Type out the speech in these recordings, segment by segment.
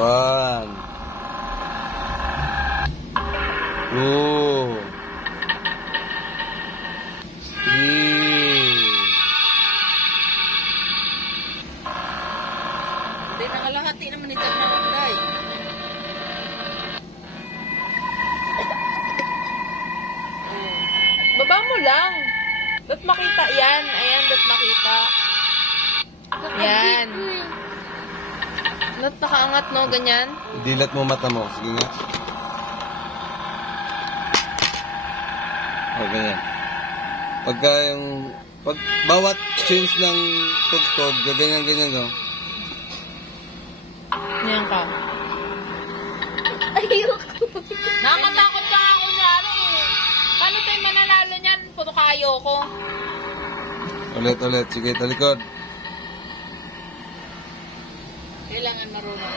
1, 2, 3. Hindi, nakalahati naman ito na magday. Baba mo lang. Ba't makita yan? Ayan, ba't makita? Yan. Ba't nakaangat, no? Ganyan? Dilat mo mata mo. Sige nga. O, ganyan. Pagka yung... Pag bawat change ng tugtog, ganyan, no? Yan ka. Ayoko. Nakakatakot ka nga kunyari eh. Paano tayo mananalo niyan? Puto kayo ko. Ulit. Sige, talikod. Kailangan marunong.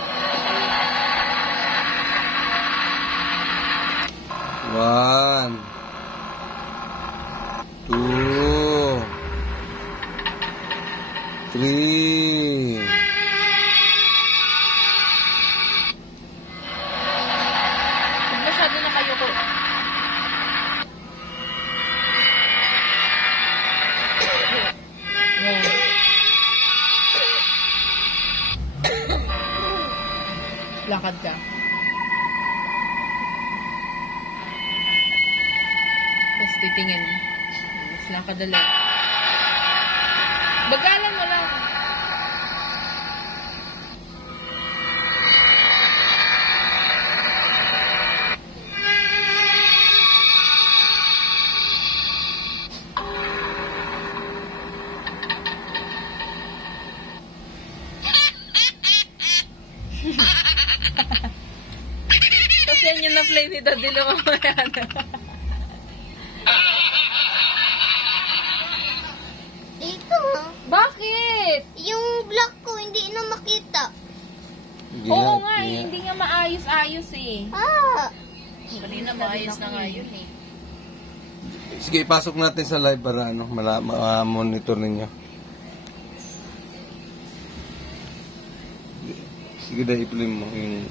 1, 2, 3. Pag masyado na kayo ko. Yan. Lakad ka. Tapos titingin. Tapos lakad ulit. Bagalan mo lang. Kasi yan yung na-play ni Daddy Lumamayan. Ito. Bakit? Yung black ko, hindi na makita. Oo nga, hindi nga maayos-ayos eh. Ah. Kanina maayos na nga yun eh. Sige, ipasok natin sa live para ano, monitor ninyo. Sige, dahil i-play mo yung